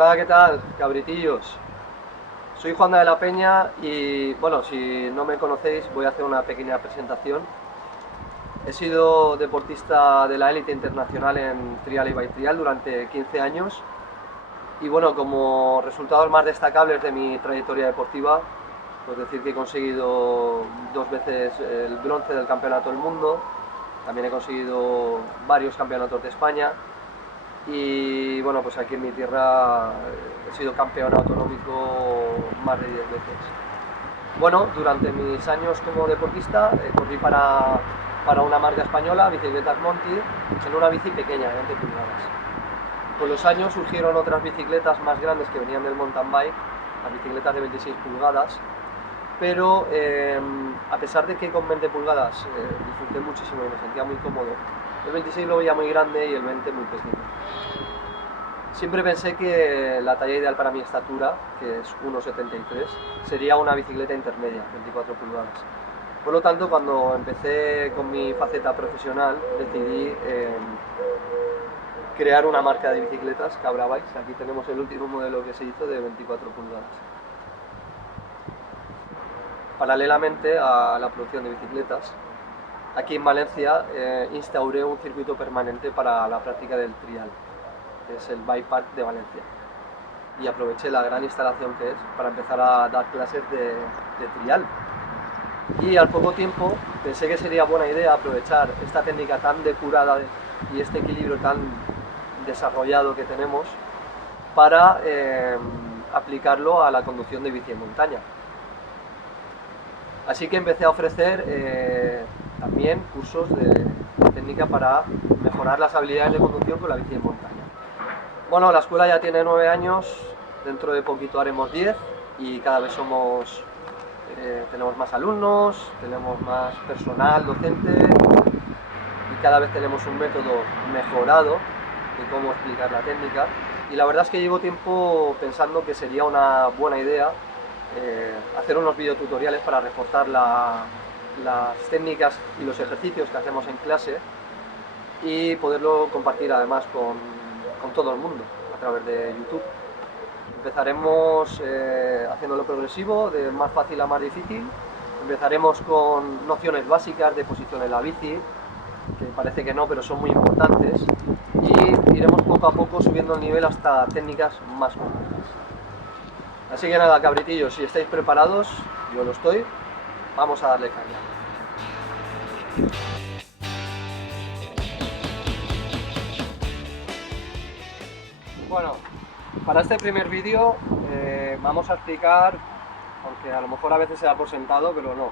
Hola, ¿qué tal, cabritillos? Soy Juan de la Peña y, bueno, si no me conocéis, voy a hacer una pequeña presentación. He sido deportista de la élite internacional en trial y by trial durante 15 años y, bueno, como resultados más destacables de mi trayectoria deportiva, pues decir que he conseguido 2 veces el bronce del Campeonato del Mundo, también he conseguido varios campeonatos de España. Y bueno, pues aquí en mi tierra he sido campeón autonómico más de 10 veces. Bueno, durante mis años como deportista corrí para una marca española, Bicicletas Monti, en una bici pequeña, de 20 pulgadas. Con los años surgieron otras bicicletas más grandes que venían del mountain bike, las bicicletas de 26 pulgadas, pero a pesar de que con 20 pulgadas disfruté muchísimo y me sentía muy cómodo, el 26 lo veía muy grande y el 20 muy pequeño. Siempre pensé que la talla ideal para mi estatura, que es 1,73, sería una bicicleta intermedia, 24 pulgadas. Por lo tanto, cuando empecé con mi faceta profesional, decidí crear una marca de bicicletas, Cabra Bikes. Aquí tenemos el último modelo que se hizo de 24 pulgadas. Paralelamente a la producción de bicicletas, aquí en Valencia instauré un circuito permanente para la práctica del trial, que es el Bike Park de Valencia. Y aproveché la gran instalación que es para empezar a dar clases de trial. Y al poco tiempo pensé que sería buena idea aprovechar esta técnica tan depurada y este equilibrio tan desarrollado que tenemos para aplicarlo a la conducción de bici en montaña. Así que empecé a ofrecer también cursos de técnica para mejorar las habilidades de conducción con la bici en montaña. Bueno, la escuela ya tiene 9 años, dentro de poquito haremos 10 y cada vez tenemos más alumnos, tenemos más personal docente y cada vez tenemos un método mejorado de cómo explicar la técnica. Y la verdad es que llevo tiempo pensando que sería una buena idea hacer unos videotutoriales para reforzar las técnicas y los ejercicios que hacemos en clase y poderlo compartir además con todo el mundo a través de YouTube. Empezaremos haciéndolo progresivo, de más fácil a más difícil. Empezaremos con nociones básicas de posición en la bici, que parece que no, pero son muy importantes. Y iremos poco a poco subiendo el nivel hasta técnicas más complejas. Así que nada, cabritillos, si estáis preparados, yo lo estoy, vamos a darle caña. Bueno, para este primer vídeo vamos a explicar, aunque a lo mejor a veces se da por sentado, pero no.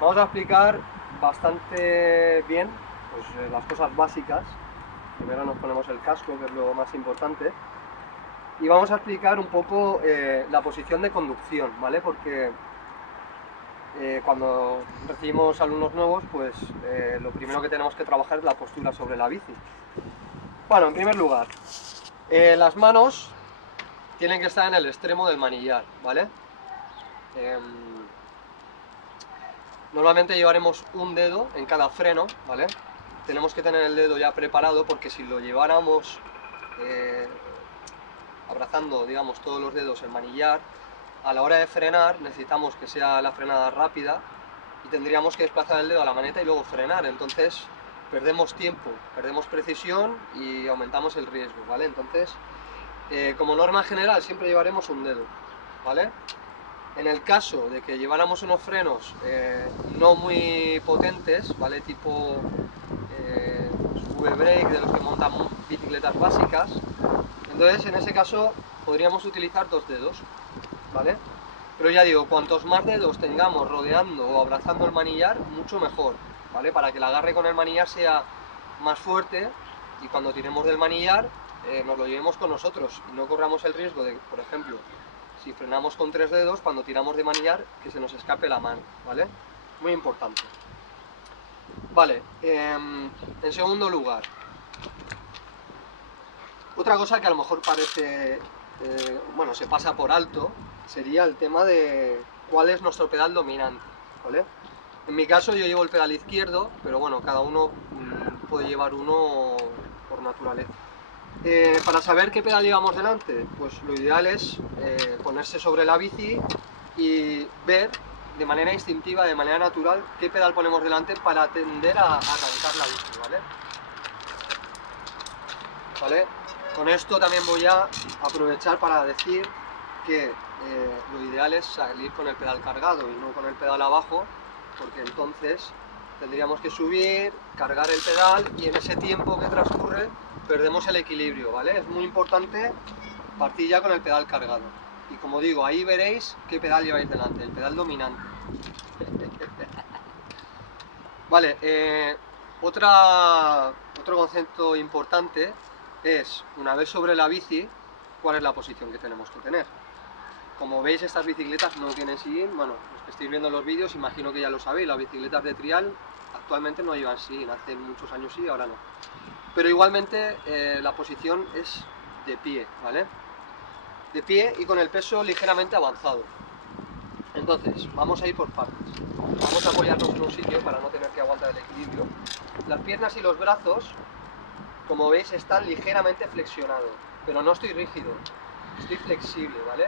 Vamos a explicar bastante bien pues, las cosas básicas. Primero nos ponemos el casco, que es lo más importante. Y vamos a explicar un poco la posición de conducción, ¿vale? Porque cuando recibimos alumnos nuevos, pues lo primero que tenemos que trabajar es la postura sobre la bici. Bueno, en primer lugar, las manos tienen que estar en el extremo del manillar, ¿vale? Normalmente llevaremos un dedo en cada freno, ¿vale? Tenemos que tener el dedo ya preparado porque si lo lleváramos abrazando, digamos, todos los dedos el manillar, a la hora de frenar necesitamos que sea la frenada rápida y tendríamos que desplazar el dedo a la maneta y luego frenar, entonces perdemos tiempo, perdemos precisión y aumentamos el riesgo, ¿vale? Entonces, como norma general siempre llevaremos un dedo, ¿vale? En el caso de que lleváramos unos frenos no muy potentes, ¿vale? Tipo V-brake de los que montan bicicletas básicas, entonces en ese caso podríamos utilizar 2 dedos, ¿vale? Pero ya digo, cuantos más dedos tengamos rodeando o abrazando el manillar, mucho mejor, ¿vale? Para que el agarre con el manillar sea más fuerte y cuando tiremos del manillar nos lo llevemos con nosotros y no corramos el riesgo de, por ejemplo, si frenamos con 3 dedos, cuando tiramos de manillar, que se nos escape la mano, ¿vale? Muy importante. Vale, en segundo lugar, otra cosa que a lo mejor parece, bueno, se pasa por alto, sería el tema de cuál es nuestro pedal dominante, ¿vale? En mi caso yo llevo el pedal izquierdo, pero bueno, cada uno puede llevar uno por naturaleza. Para saber qué pedal llevamos delante, pues lo ideal es ponerse sobre la bici y ver de manera instintiva, de manera natural, qué pedal ponemos delante para tender a arrancar la bici, ¿vale? ¿Vale? Con esto también voy a aprovechar para decir que lo ideal es salir con el pedal cargado y no con el pedal abajo, porque entonces tendríamos que subir, cargar el pedal y en ese tiempo que transcurre perdemos el equilibrio, ¿vale? Es muy importante partir ya con el pedal cargado. Y como digo, ahí veréis qué pedal lleváis delante, el pedal dominante. Vale, otro concepto importante es, una vez sobre la bici, cuál es la posición que tenemos que tener. Como veis, estas bicicletas no tienen sillín. Bueno, los que estáis viendo los vídeos imagino que ya lo sabéis, las bicicletas de trial actualmente no llevan sillín, hace muchos años sí, ahora no. Pero igualmente la posición es de pie, ¿vale? De pie y con el peso ligeramente avanzado. Entonces, vamos a ir por partes. Vamos a apoyarnos en un sitio para no tener que aguantar el equilibrio. Las piernas y los brazos, como veis, están ligeramente flexionados, pero no estoy rígido, estoy flexible, ¿vale?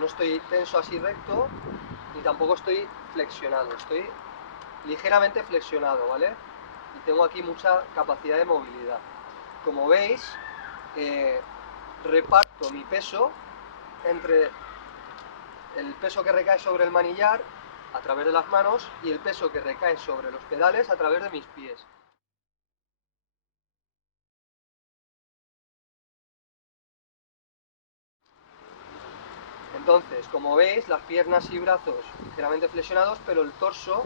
No estoy tenso así recto, ni tampoco estoy flexionado, estoy ligeramente flexionado, ¿vale? Y tengo aquí mucha capacidad de movilidad. Como veis, reparto mi peso entre el peso que recae sobre el manillar a través de las manos y el peso que recae sobre los pedales a través de mis pies. Entonces, como veis, las piernas y brazos ligeramente flexionados, pero el torso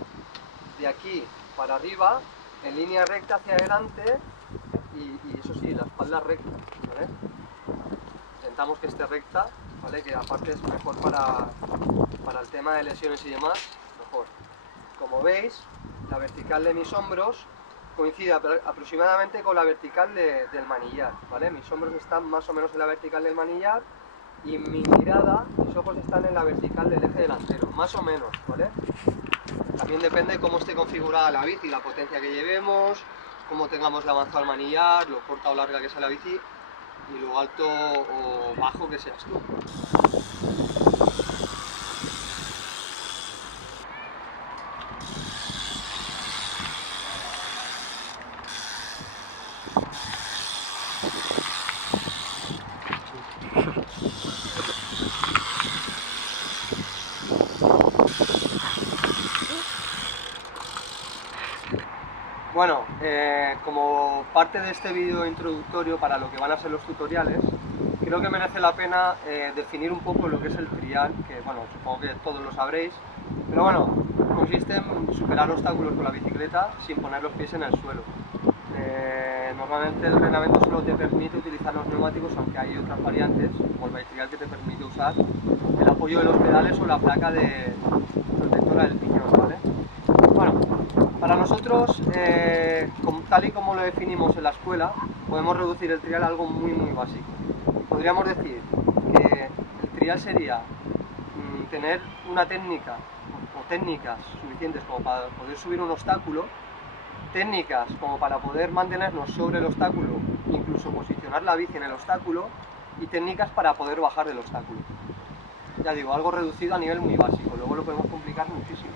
de aquí para arriba, en línea recta hacia adelante, y eso sí, la espalda recta, ¿vale? Intentamos que esté recta, ¿vale? Que aparte es mejor para el tema de lesiones y demás, mejor. Como veis, la vertical de mis hombros coincide aproximadamente con la vertical del manillar, ¿vale? Mis hombros están más o menos en la vertical del manillar y mi mirada, mis ojos están en la vertical del eje delantero, más o menos, ¿vale? También depende de cómo esté configurada la bici, la potencia que llevemos, cómo tengamos de avanzado el manillar, lo corta o larga que sea la bici y lo alto o bajo que seas tú. Bueno, como parte de este vídeo introductorio para lo que van a ser los tutoriales, creo que merece la pena definir un poco lo que es el trial, que bueno, supongo que todos lo sabréis, pero bueno, consiste en superar obstáculos con la bicicleta sin poner los pies en el suelo. Normalmente el reglamento solo te permite utilizar los neumáticos, aunque hay otras variantes, como el bike trial, que te permite usar el apoyo de los pedales o la placa de protectora del piñón, ¿vale? Bueno, para nosotros, tal y como lo definimos en la escuela, podemos reducir el trial a algo muy básico. Podríamos decir que el trial sería tener una técnica o técnicas suficientes como para poder subir un obstáculo, técnicas como para poder mantenernos sobre el obstáculo, incluso posicionar la bici en el obstáculo, y técnicas para poder bajar del obstáculo. Ya digo, algo reducido a nivel muy básico, luego lo podemos complicar muchísimo.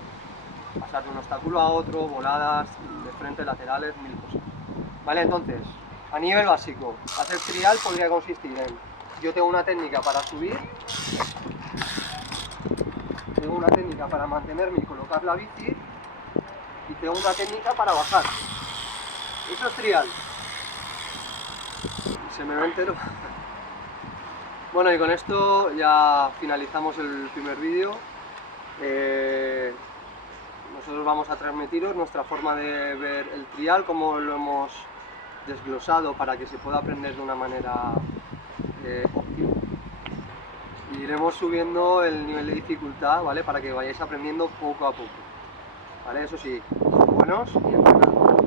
Pasar de un obstáculo a otro, voladas, de frente, laterales, mil cosas. Vale, entonces, a nivel básico, hacer trial podría consistir en, yo tengo una técnica para subir, tengo una técnica para mantenerme y colocar la bici, y tengo una técnica para bajar. Eso es trial. Se me va entero. Bueno, y con esto ya finalizamos el primer vídeo. Nosotros vamos a transmitiros nuestra forma de ver el trial, cómo lo hemos desglosado para que se pueda aprender de una manera óptima. Y iremos subiendo el nivel de dificultad, ¿vale? Para que vayáis aprendiendo poco a poco, ¿vale? Eso sí, buenos y entrenados.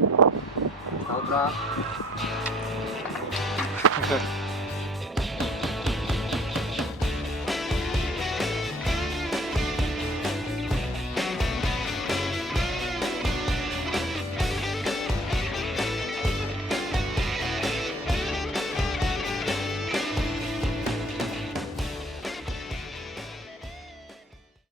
Hasta otra.